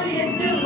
Oh yes.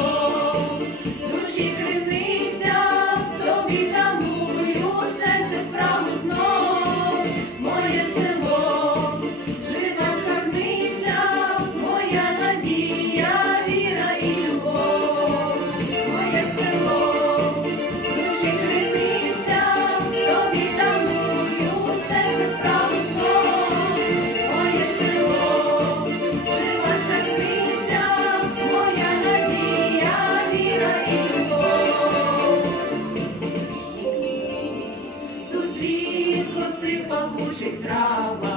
пахучий трава.